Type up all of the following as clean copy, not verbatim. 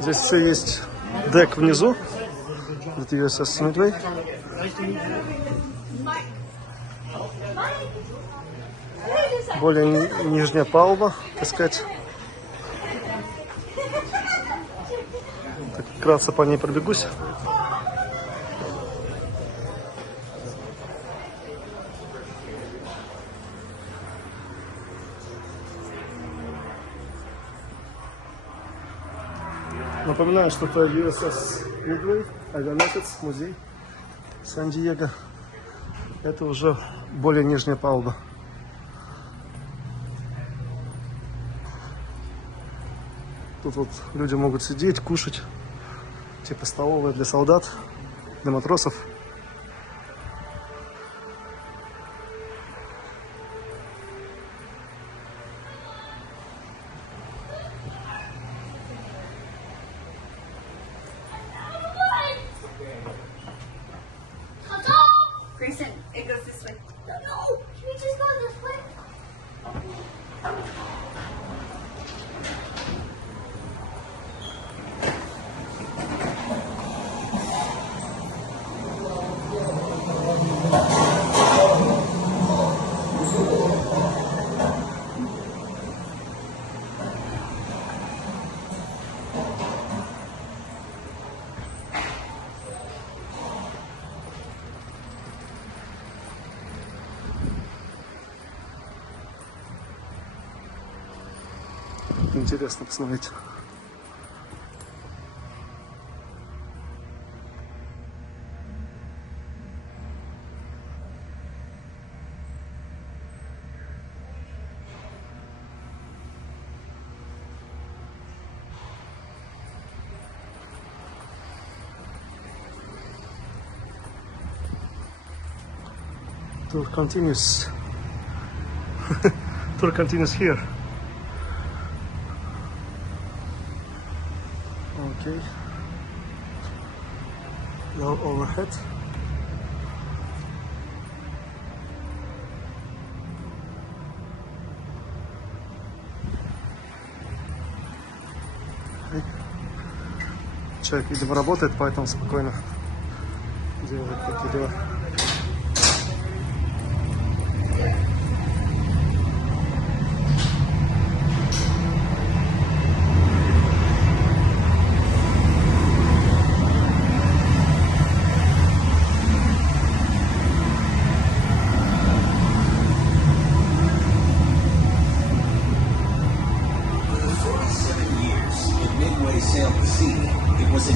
Здесь все есть дек внизу. Это USS Midway. Более нижняя палуба, так сказать. Так, вкратце по ней пробегусь. Напоминаю, что это USS Midway, авианосец, музей Сан-Диего. Это уже более нижняя палуба. Тут вот люди могут сидеть, кушать, типа столовая для солдат, для матросов. Grayson, it goes this way. No, can we just go this way? Интересно посмотреть. Tour continues. Tour continues here. Okay. Now overhead. Человек, видимо, работает, поэтому спокойно делает такие дела.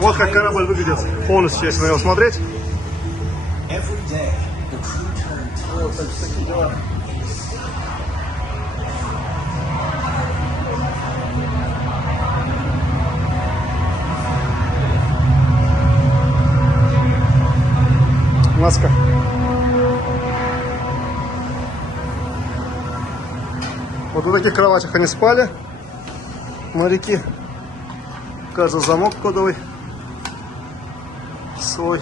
Вот как корабль выглядит полностью, если на него смотреть. Вот такие дела. Маска. Вот на таких кроватях они спали, моряки. Каждый замок кодовый свой.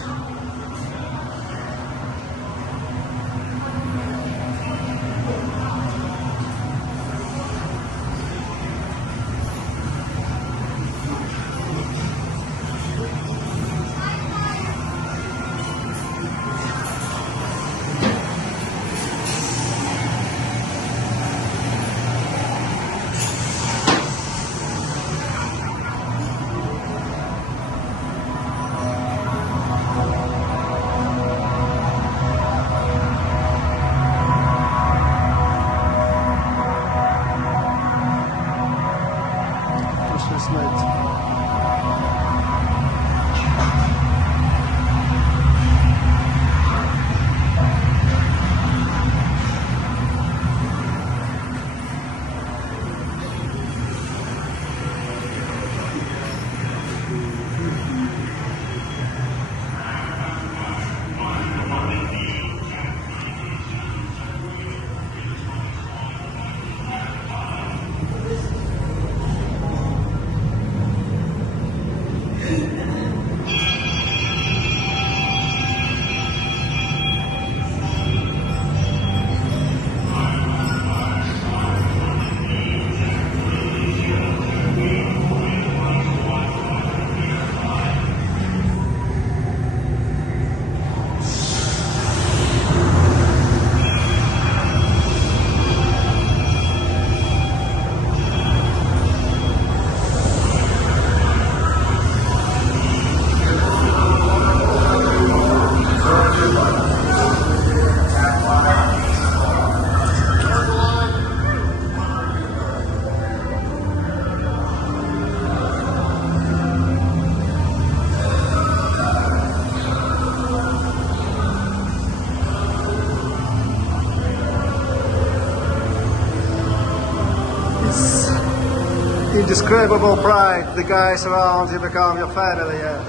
indescribable pride. The guys around you become your family. Yeah.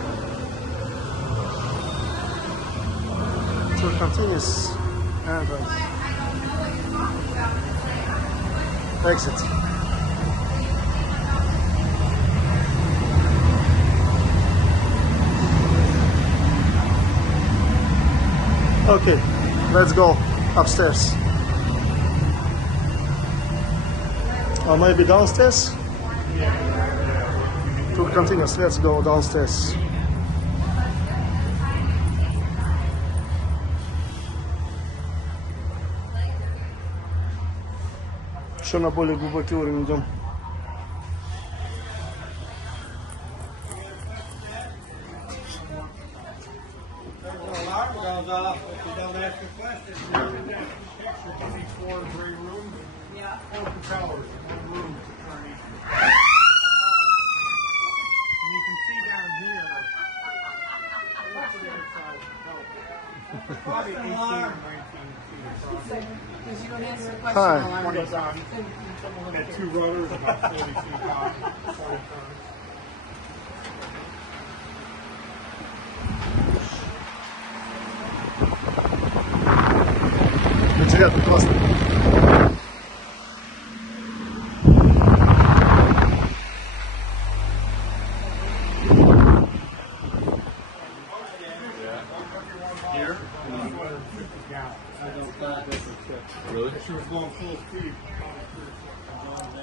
Tour continues. And exit. Okay, let's go upstairs. Or maybe downstairs? Tour continues, let's go downstairs. Еще на более глубокий уровень идем. Alarm goes off if you don't ask a question. Picture 24 gray rooms. Yeah. 4 propellers in one room to turn each. And you can see down here. That's the other side of the propeller. Probably 18 or 19 feet across. Because you don't answer a question. Hi. alarm 20 goes off. tons. And 2 rotors about 40 feet high. 40 tons. Ребята, классно. She was going full speed.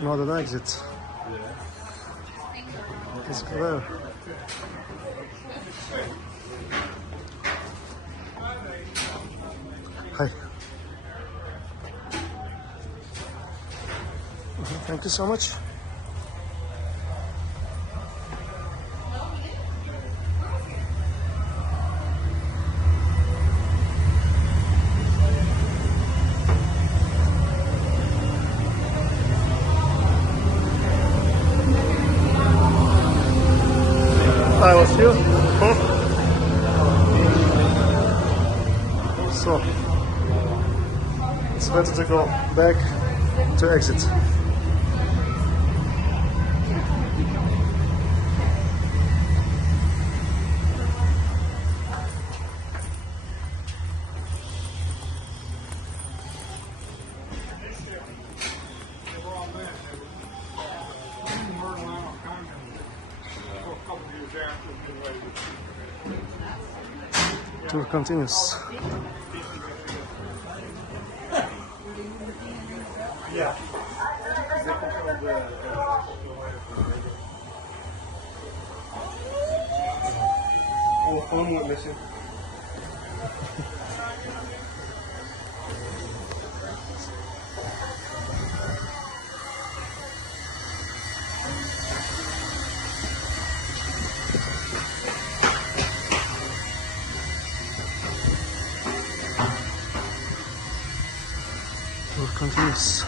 Not an exit. Let's go there. Hi. Thank you so much. I was you. So it's better to go back to exit. Tour continues. Yeah. Oh, phone went missing. Tour continues.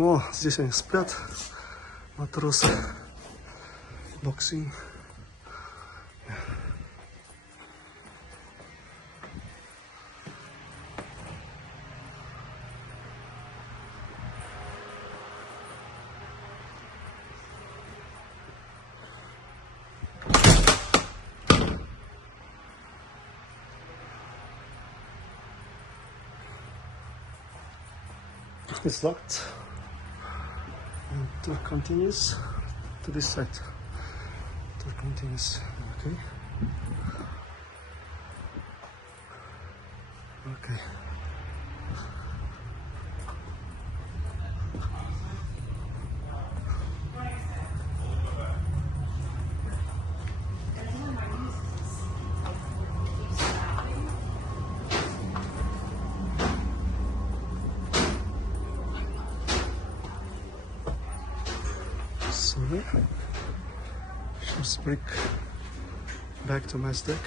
О, здесь они спят, матросы, боксинг. It's locked. And tour continues to this side. Tour continues. Okay. Okay. Sorry. Schiffsbrick. Back to mess deck.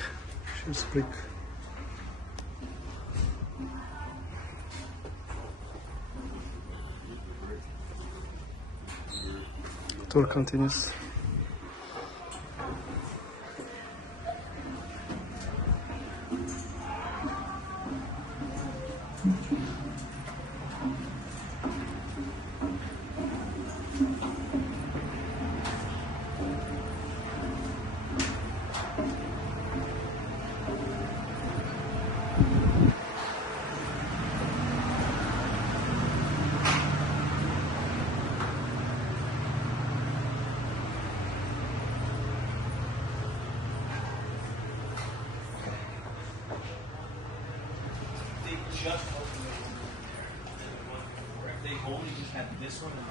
Schiffsbrick. Tour continues. They just opened the one than the one before. They only just had this one and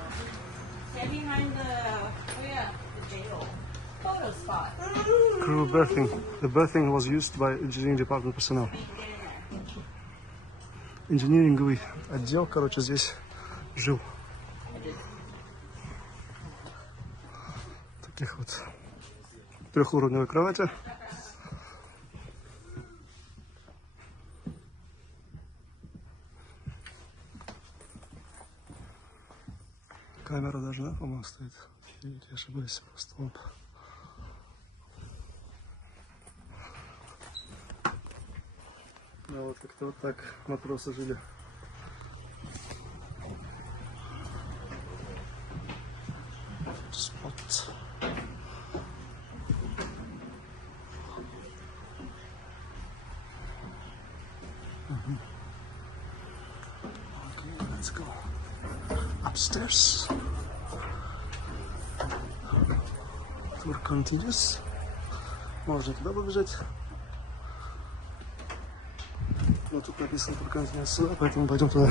Stand behind the jail photo spot. Crew berthing. The berthing was used by engineering department personnel. Инжиниринговый отдел, короче, здесь жил. Таких вот трехуровневой кровати. Камера даже, да, по-моему, стоит. Или я ошибаюсь, просто оп. А вот как-то вот так матросы жили. Спот. Okay, let's go upstairs. Tour continues. Можно туда побежать. Но тут написано Tour continues сюда, поэтому пойдем туда.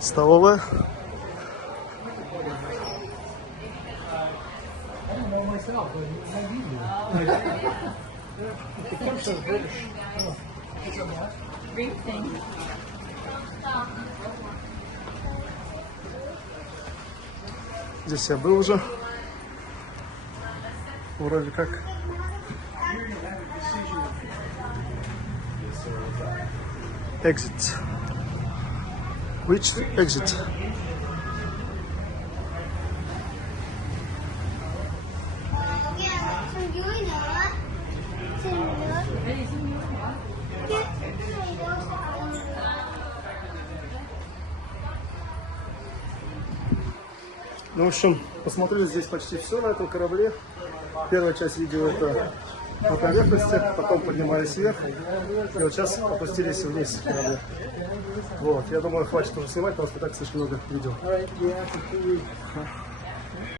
Столовая. Здесь я был уже. Вроде как. Exit. Which exit? Ну, в общем, посмотрели здесь почти все на этом корабле. Первая часть видео это на поверхности, потом поднимались вверх, и вот сейчас опустились вниз в корабле. Вот, я думаю, хватит уже снимать, потому что так слишком много видео.